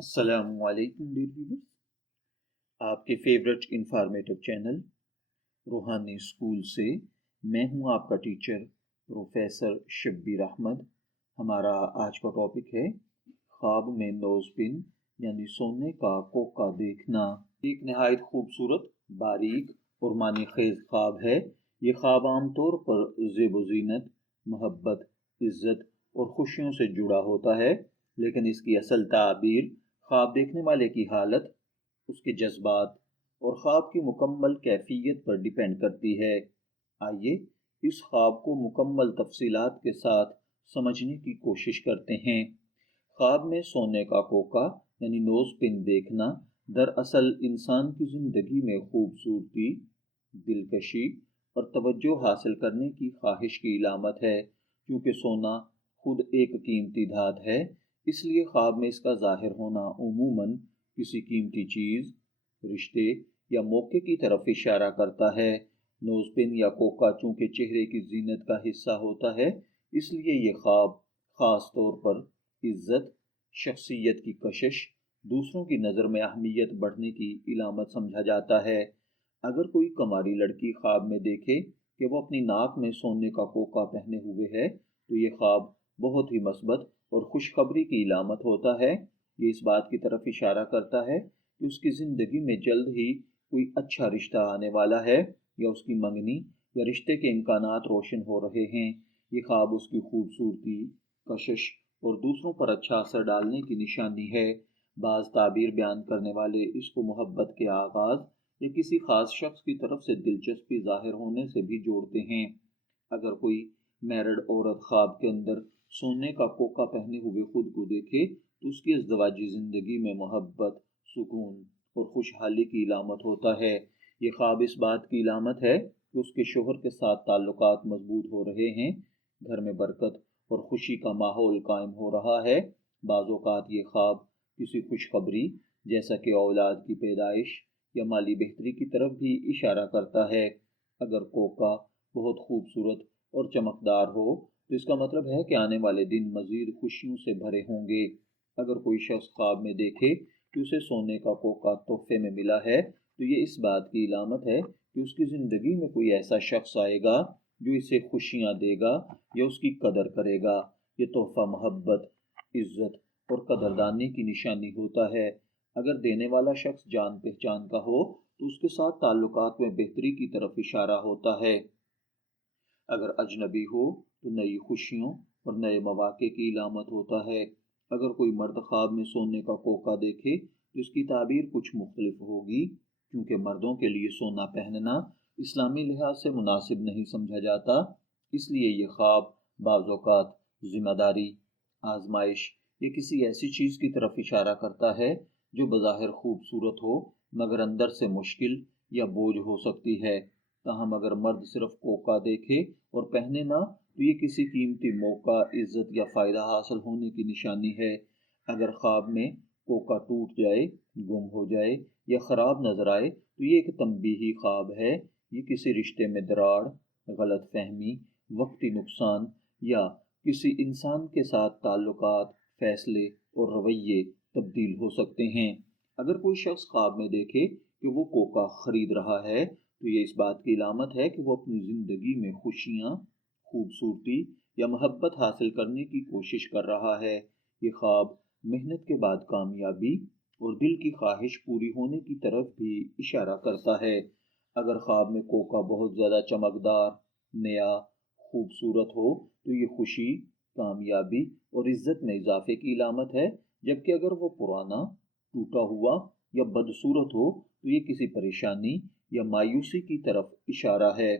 السلام علیکم dear viewers, آپ کے فیورٹ انفارمیٹو چینل روحانی اسکول سے میں ہوں آپ کا ٹیچر پروفیسر شبیر احمد۔ ہمارا آج کا ٹاپک ہے خواب میں نوز پن یعنی سونے کا کوکا دیکھنا۔ ایک نہایت خوبصورت، باریک اور معنی خیز خواب ہے۔ یہ خواب عام طور پر زیب و زینت، محبت، عزت اور خوشیوں سے جڑا ہوتا ہے، لیکن اس کی اصل تعبیر خواب دیکھنے والے کی حالت، اس کے جذبات اور خواب کی مکمل کیفیت پر ڈیپینڈ کرتی ہے۔ آئیے اس خواب کو مکمل تفصیلات کے ساتھ سمجھنے کی کوشش کرتے ہیں۔ خواب میں سونے کا کوکا یعنی نوز پن دیکھنا دراصل انسان کی زندگی میں خوبصورتی، دلکشی اور توجہ حاصل کرنے کی خواہش کی علامت ہے۔ کیونکہ سونا خود ایک قیمتی دھات ہے، اس لیے خواب میں اس کا ظاہر ہونا عموماً کسی قیمتی چیز، رشتے یا موقع کی طرف اشارہ کرتا ہے۔ نوز پن یا کوکا چونکہ چہرے کی زینت کا حصہ ہوتا ہے، اس لیے یہ خواب خاص طور پر عزت، شخصیت کی کشش، دوسروں کی نظر میں اہمیت بڑھنے کی علامت سمجھا جاتا ہے۔ اگر کوئی کماری لڑکی خواب میں دیکھے کہ وہ اپنی ناک میں سونے کا کوکا پہنے ہوئے ہے تو یہ خواب بہت ہی مثبت اور خوشخبری کی علامت ہوتا ہے۔ یہ اس بات کی طرف اشارہ کرتا ہے کہ اس کی زندگی میں جلد ہی کوئی اچھا رشتہ آنے والا ہے یا اس کی منگنی یا رشتے کے امکانات روشن ہو رہے ہیں۔ یہ خواب اس کی خوبصورتی، کشش اور دوسروں پر اچھا اثر ڈالنے کی نشانی ہے۔ بعض تعبیر بیان کرنے والے اس کو محبت کے آغاز یا کسی خاص شخص کی طرف سے دلچسپی ظاہر ہونے سے بھی جوڑتے ہیں۔ اگر کوئی میرڈ عورت خواب کے اندر سونے کا کوکا پہنے ہوئے خود کو دیکھے تو اس کی ازدواجی زندگی میں محبت، سکون اور خوشحالی کی علامت ہوتا ہے۔ یہ خواب اس بات کی علامت ہے کہ اس کے شوہر کے ساتھ تعلقات مضبوط ہو رہے ہیں، گھر میں برکت اور خوشی کا ماحول قائم ہو رہا ہے۔ بعض اوقات یہ خواب کسی خوشخبری جیسا کہ اولاد کی پیدائش یا مالی بہتری کی طرف بھی اشارہ کرتا ہے۔ اگر کوکا بہت خوبصورت اور چمکدار ہو تو اس کا مطلب ہے کہ آنے والے دن مزید خوشیوں سے بھرے ہوں گے۔ اگر کوئی شخص خواب میں دیکھے کہ اسے سونے کا کوکا تحفے میں ملا ہے تو یہ اس بات کی علامت ہے کہ اس کی زندگی میں کوئی ایسا شخص آئے گا جو اسے خوشیاں دے گا یا اس کی قدر کرے گا۔ یہ تحفہ محبت، عزت اور قدردانی کی نشانی ہوتا ہے۔ اگر دینے والا شخص جان پہچان کا ہو تو اس کے ساتھ تعلقات میں بہتری کی طرف اشارہ ہوتا ہے۔ اگر اجنبی ہو تو نئی خوشیوں اور نئے مواقع کی علامت ہوتا ہے۔ اگر کوئی مرد خواب میں سونے کا کوکا دیکھے تو اس کی تعبیر کچھ مختلف ہوگی، کیونکہ مردوں کے لیے سونا پہننا اسلامی لحاظ سے مناسب نہیں سمجھا جاتا۔ اس لیے یہ خواب بعض اوقات ذمہ داری، آزمائش یا کسی ایسی چیز کی طرف اشارہ کرتا ہے جو بظاہر خوبصورت ہو مگر اندر سے مشکل یا بوجھ ہو سکتی ہے۔ تاہم اگر مرد صرف کوکا دیکھے اور پہنے نہ تو یہ کسی قیمتی موقع، عزت یا فائدہ حاصل ہونے کی نشانی ہے۔ اگر خواب میں کوکا ٹوٹ جائے، گم ہو جائے یا خراب نظر آئے تو یہ ایک تنبیہی خواب ہے۔ یہ کسی رشتے میں دراڑ، غلط فہمی، وقتی نقصان یا کسی انسان کے ساتھ تعلقات، فیصلے اور رویے تبدیل ہو سکتے ہیں۔ اگر کوئی شخص خواب میں دیکھے کہ وہ کوکا خرید رہا ہے تو یہ اس بات کی علامت ہے کہ وہ اپنی زندگی میں خوشیاں، خوبصورتی یا محبت حاصل کرنے کی کوشش کر رہا ہے۔ یہ خواب محنت کے بعد کامیابی اور دل کی خواہش پوری ہونے کی طرف بھی اشارہ کرتا ہے۔ اگر خواب میں کوکا بہت زیادہ چمکدار، نیا، خوبصورت ہو تو یہ خوشی، کامیابی اور عزت میں اضافے کی علامت ہے، جبکہ اگر وہ پرانا، ٹوٹا ہوا یا بدصورت ہو تو یہ کسی پریشانی یا مایوسی کی طرف اشارہ ہے۔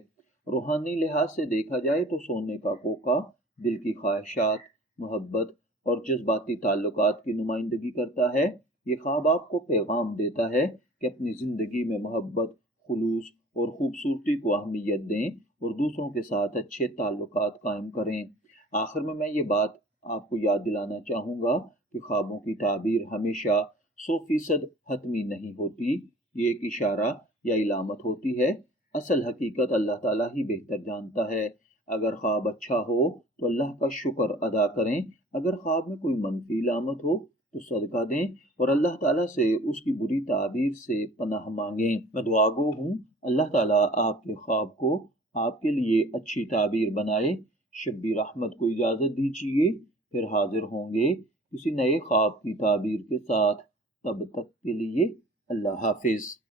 روحانی لحاظ سے دیکھا جائے تو سونے کا کوکا دل کی خواہشات، محبت اور جذباتی تعلقات کی نمائندگی کرتا ہے۔ یہ خواب آپ کو پیغام دیتا ہے کہ اپنی زندگی میں محبت، خلوص اور خوبصورتی کو اہمیت دیں اور دوسروں کے ساتھ اچھے تعلقات قائم کریں۔ آخر میں یہ بات آپ کو یاد دلانا چاہوں گا کہ خوابوں کی تعبیر ہمیشہ 100% حتمی نہیں ہوتی، یہ ایک اشارہ یا علامت ہوتی ہے۔ اصل حقیقت اللہ تعالیٰ ہی بہتر جانتا ہے۔ اگر خواب اچھا ہو تو اللہ کا شکر ادا کریں، اگر خواب میں کوئی منفی علامت ہو تو صدقہ دیں اور اللہ تعالیٰ سے اس کی بری تعبیر سے پناہ مانگیں۔ میں دعا گو ہوں اللہ تعالیٰ آپ کے خواب کو آپ کے لیے اچھی تعبیر بنائے۔ شبیر احمد کو اجازت دیجیے، پھر حاضر ہوں گے کسی نئے خواب کی تعبیر کے ساتھ۔ تب تک کے لیے اللہ حافظ۔